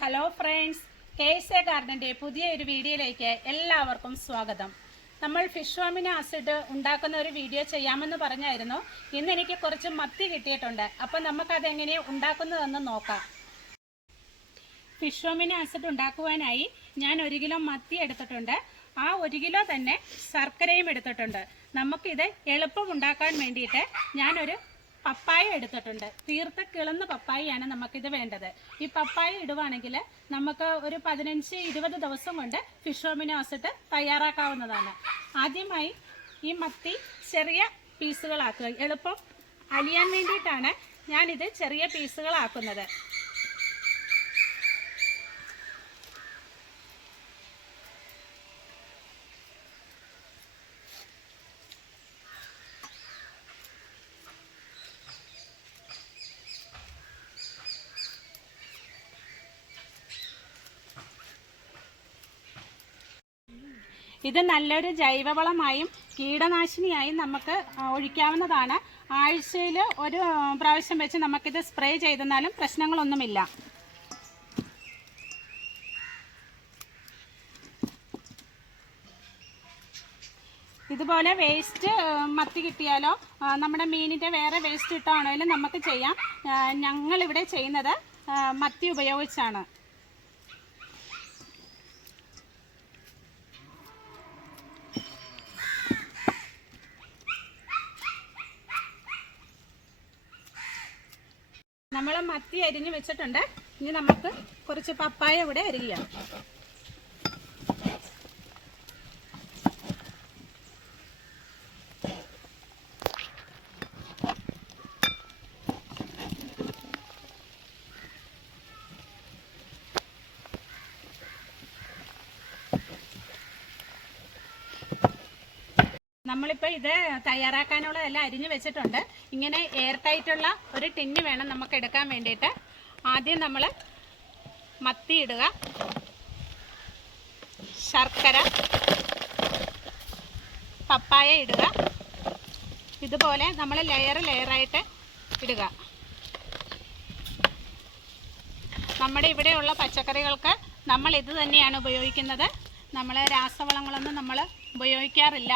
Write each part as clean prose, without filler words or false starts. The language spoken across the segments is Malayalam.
ഹലോ ഫ്രണ്ട്സ്, KSA ഗാർഡന്റെ പുതിയൊരു വീഡിയോയിലേക്ക് എല്ലാവർക്കും സ്വാഗതം. നമ്മൾ ഫിഷ് അമിനോ ആസിഡ് ഉണ്ടാക്കുന്ന ഒരു വീഡിയോ ചെയ്യാമെന്ന് പറഞ്ഞായിരുന്നു. ഇന്ന് എനിക്ക് കുറച്ച് മത്തി കിട്ടിയിട്ടുണ്ട്. അപ്പോൾ നമുക്കതെങ്ങനെ ഉണ്ടാക്കുന്നതെന്ന് നോക്കാം. ഫിഷ് അമിനോ ആസിഡ് ഉണ്ടാക്കുവാനായി ഞാൻ 1 കിലോ മത്തി എടുത്തിട്ടുണ്ട്. ആ 1 കിലോ തന്നെ ശർക്കരയും എടുത്തിട്ടുണ്ട്. നമുക്കിത് എളുപ്പം ഉണ്ടാക്കാൻ വേണ്ടിയിട്ട് ഞാനൊരു പപ്പായ എടുത്തിട്ടുണ്ട്. തീർത്ത കിളന്ന പപ്പായയാണ് നമുക്കിത് വേണ്ടത്. ഈ പപ്പായ ഇടുവാണെങ്കിൽ നമുക്ക് ഒരു 15-20 ദിവസം കൊണ്ട് ഫിഷ് അമിനോ ആസിഡ് തയ്യാറാക്കാവുന്നതാണ്. ആദ്യമായി ഈ മത്തി ചെറിയ പീസുകളാക്കുക. എളുപ്പം അലിയാൻ വേണ്ടിയിട്ടാണ് ഞാനിത് ചെറിയ പീസുകളാക്കുന്നത്. ഇത് നല്ലൊരു ജൈവവളമായും കീടനാശിനിയായും നമുക്ക് ഒഴിക്കാവുന്നതാണ്. ആഴ്ചയിൽ ഒരു പ്രാവശ്യം വെച്ച് നമുക്കിത് സ്പ്രേ ചെയ്തെന്നാലും പ്രശ്നങ്ങളൊന്നുമില്ല. ഇതുപോലെ വേസ്റ്റ് മത്തി കിട്ടിയാലോ നമ്മുടെ മീനിൻ്റെ വേറെ വേസ്റ്റ് ഇട്ടാണെങ്കിലും നമുക്ക് ചെയ്യാം. ഞങ്ങളിവിടെ ചെയ്യുന്നത് മത്തി ഉപയോഗിച്ചാണ്. നമ്മൾ മത്തി അരിഞ്ഞ് വെച്ചിട്ടുണ്ട്. ഇനി നമുക്ക് കുറച്ച് പപ്പായ ഇവിടെ അരിയാം. നമ്മളിപ്പോൾ ഇത് തയ്യാറാക്കാനുള്ളതെല്ലാം അരിഞ്ഞു വെച്ചിട്ടുണ്ട്. ഇങ്ങനെ എയർ ടൈറ്റുള്ള ഒരു ടിന്ന് വേണം നമുക്ക് എടുക്കാൻ വേണ്ടിയിട്ട്. ആദ്യം നമ്മൾ മത്തി ഇടുക, ശർക്കര, പപ്പായ ഇടുക. ഇതുപോലെ നമ്മൾ ലെയറായിട്ട് ഇടുക. നമ്മുടെ ഇവിടെയുള്ള പച്ചക്കറികൾക്ക് നമ്മൾ ഇത് തന്നെയാണ് ഉപയോഗിക്കുന്നത്. നമ്മൾ രാസവളങ്ങളൊന്നും നമ്മൾ ഉപയോഗിക്കാറില്ല.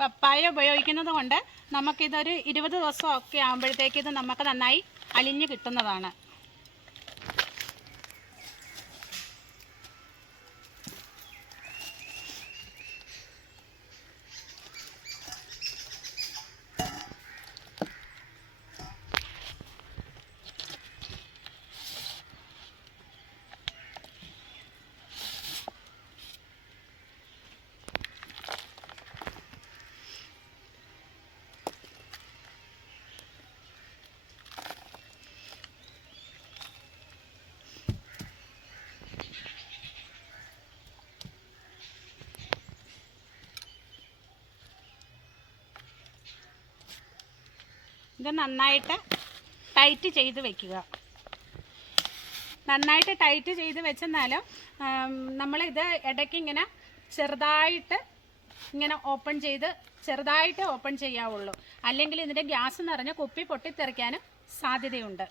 പപ്പായ ഉപയോഗിക്കുന്നത് കൊണ്ട് നമുക്കിതൊരു 20 ദിവസമൊക്കെ ആകുമ്പോഴത്തേക്ക് ഇത് നമുക്ക് നന്നായി അലിഞ്ഞ് കിട്ടുന്നതാണ്. ഇത് നന്നായിട്ട് ടൈറ്റ് ചെയ്ത് വെക്കുക. നന്നായിട്ട് ടൈറ്റ് ചെയ്ത് വെച്ചെന്നാലും നമ്മളിത് ഇടയ്ക്ക് ഇങ്ങനെ ചെറുതായിട്ട് ഇങ്ങനെ ചെറുതായിട്ട് ഓപ്പൺ ചെയ്യാവുള്ളൂ. അല്ലെങ്കിൽ ഇതിൻ്റെ ഗ്യാസ് നിറഞ്ഞ് കുപ്പി പൊട്ടിത്തെറിക്കാനും സാധ്യതയുണ്ട്.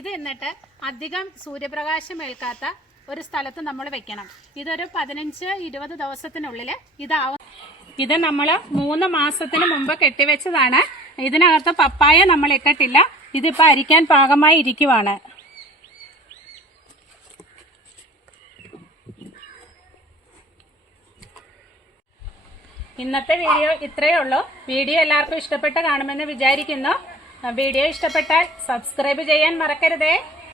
ഇത് എന്നിട്ട് അധികം സൂര്യപ്രകാശം ഏൽക്കാത്ത ഒരു സ്ഥലത്ത് നമ്മൾ വെക്കണം. ഇതൊരു 15-20 ദിവസത്തിനുള്ളിൽ ഇതാവും. ഇത് നമ്മൾ 3 മാസത്തിന് മുമ്പ് കെട്ടിവെച്ചതാണ്. ഇതിനകത്ത് പപ്പായ നമ്മൾ ഇട്ടിട്ടില്ല. ഇതിപ്പോൾ അരിക്കാൻ പാകമായി ഇരിക്കുവാണ്. ഇന്നത്തെ വീഡിയോ ഇത്രയേ ഉള്ളൂ. വീഡിയോ എല്ലാവർക്കും ഇഷ്ടപ്പെട്ട് കാണുമെന്ന് വിചാരിക്കുന്നു. വീഡിയോ ഇഷ്ടപ്പെട്ടാൽ സബ്സ്ക്രൈബ് ചെയ്യാൻ മറക്കരുതേ.